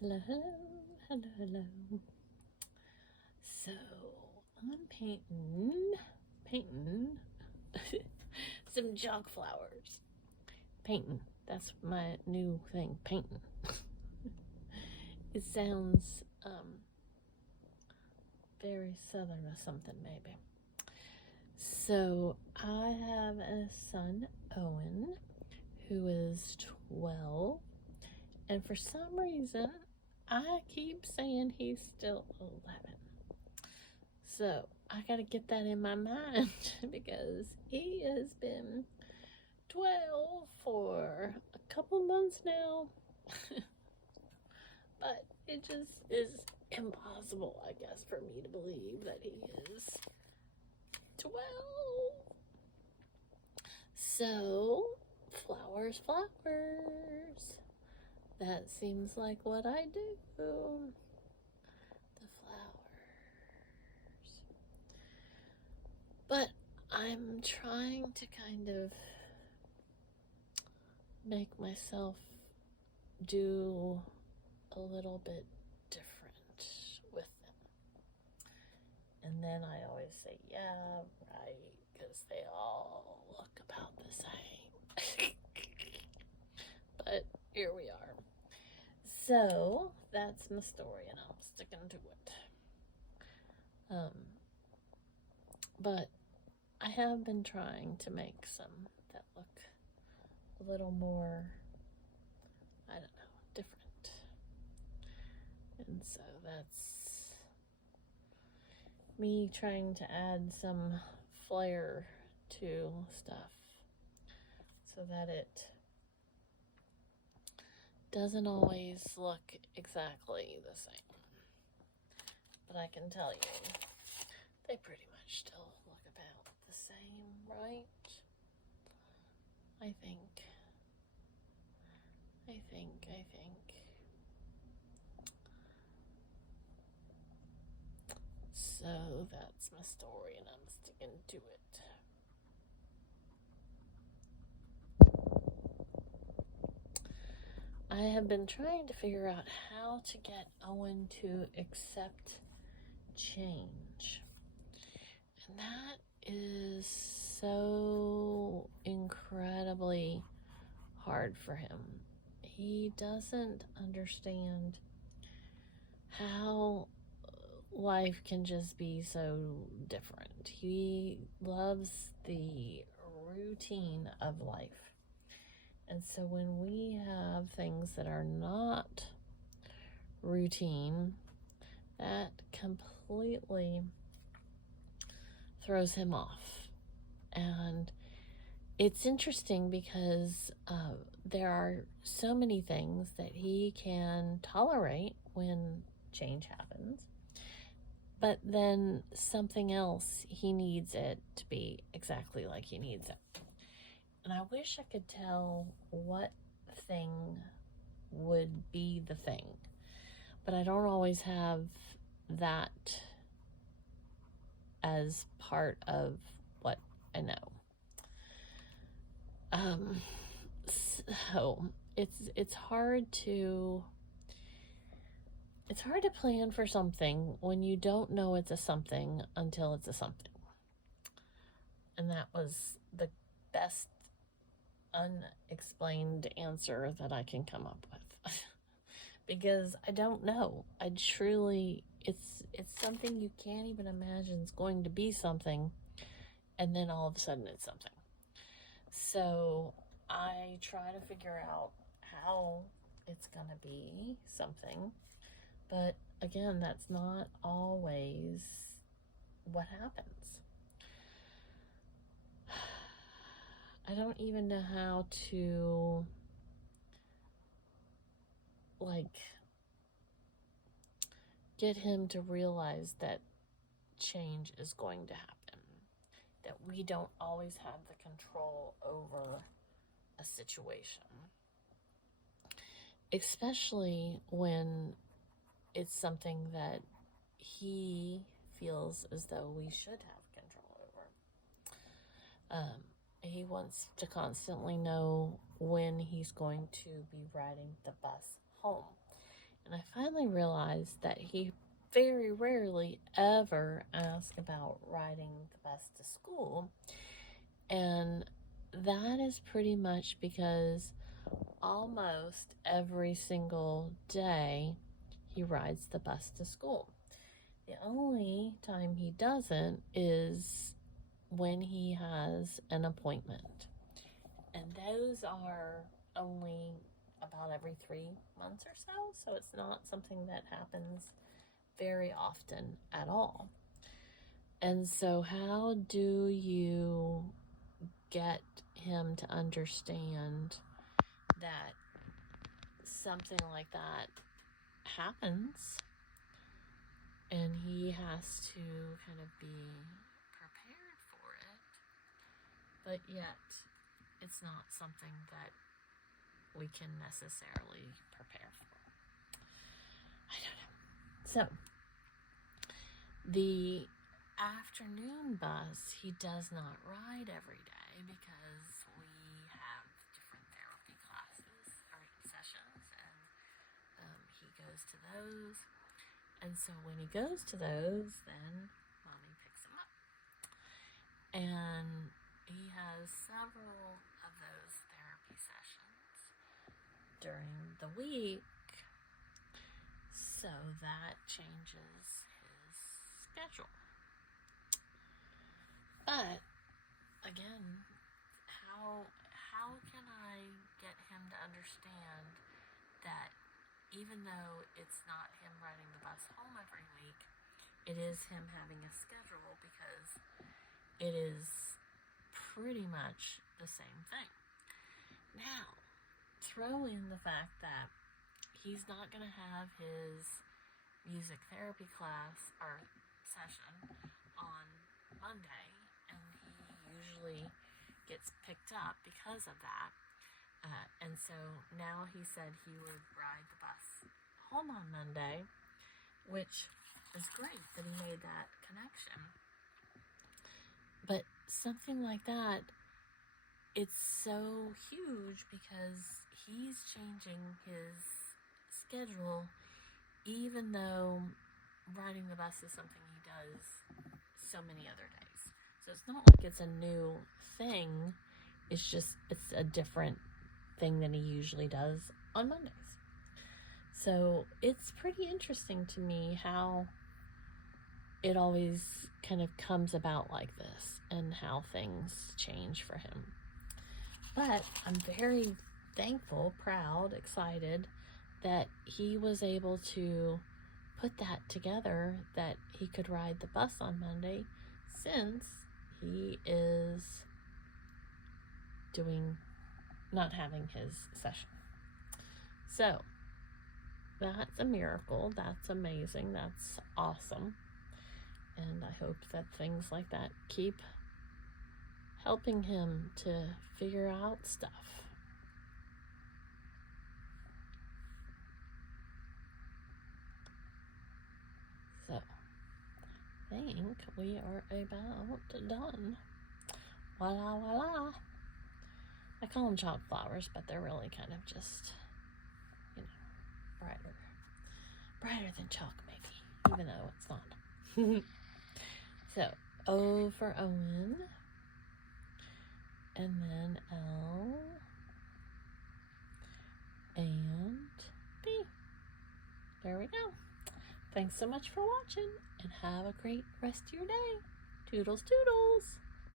Hello, hello, hello, hello. So, I'm painting some chalk flowers. Painting, that's my new thing, painting. It sounds very southern or something, maybe. So, I have a son, Owen, who is 12, and for some reason, I keep saying he's still 11. So I gotta get that in my mind because he has been 12 for a couple months now. But it just is impossible, I guess, for me to believe that he is 12. So, flowers, flowers. That seems like what I do. The flowers. But I'm trying to kind of make myself do a little bit different with them. And then I always say, yeah, right, because they all look about the same. But here we are. So that's my story, and I'm sticking to it. But I have been trying to make some that look a little more, I don't know, different. And so that's me trying to add some flair to stuff so that it doesn't always look exactly the same. But I can tell you, they pretty much still look about the same, right? I think. So that's my story, and I'm sticking to it. I have been trying to figure out how to get Owen to accept change. And that is so incredibly hard for him. He doesn't understand how life can just be so different. He loves the routine of life. And so when we have things that are not routine, that completely throws him off. And it's interesting because there are so many things that he can tolerate when change happens, but then something else, he needs it to be exactly like he needs it. And I wish I could tell what thing would be the thing, but I don't always have that as part of what I know. So it's hard to plan for something when you don't know it's a something until it's a something. And that was the best unexplained answer that I can come up with. Because I don't know. I truly, it's something you can't even imagine is going to be something, and then all of a sudden it's something. So I try to figure out how it's gonna be something, but again, that's not always what happens. I don't even know how to get him to realize that change is going to happen, that we don't always have the control over a situation, especially when it's something that he feels as though we should have control over. He wants to constantly know when he's going to be riding the bus home. And I finally realized that he very rarely ever asks about riding the bus to school. And that is pretty much because almost every single day he rides the bus to school. The only time he doesn't is when he has an appointment. And those are only about every 3 months or so it's not something that happens very often at all. And so how do you get him to understand that something like that happens and he has to kind of be prepared for it, but yet it's not something that we can necessarily prepare for? I don't know. So the afternoon bus he does not ride every day because we have different therapy classes or sessions, and he goes to those. And so when he goes to those, then mommy picks him up. And he has several of those therapy sessions during the week, so that changes his schedule. But again, how can I get him to understand that even though it's not him riding the bus home every week, it is him having a schedule, because it is pretty much the same thing. Now, throw in the fact that he's not going to have his music therapy class or session on Monday, and he usually gets picked up because of that. And so now he said he would ride the bus home on Monday, which is great that he made that connection. But something like that, it's so huge because he's changing his schedule, even though riding the bus is something he does so many other days. So it's not like it's a new thing. It's a different thing than he usually does on Mondays. So it's pretty interesting to me how it always kind of comes about like this and how things change for him. But I'm very thankful, proud, excited that he was able to put that together, that he could ride the bus on Monday, since he is not having his session. So that's a miracle. That's amazing. That's awesome. And I hope that things like that keep helping him to figure out stuff. So, I think we are about done. Voila, voila. I call them chalk flowers, but they're really kind of just, brighter than chalk, maybe, even though it's not. So, O for Owen, and then L, and B. There we go. Thanks so much for watching, and have a great rest of your day. Toodles, toodles.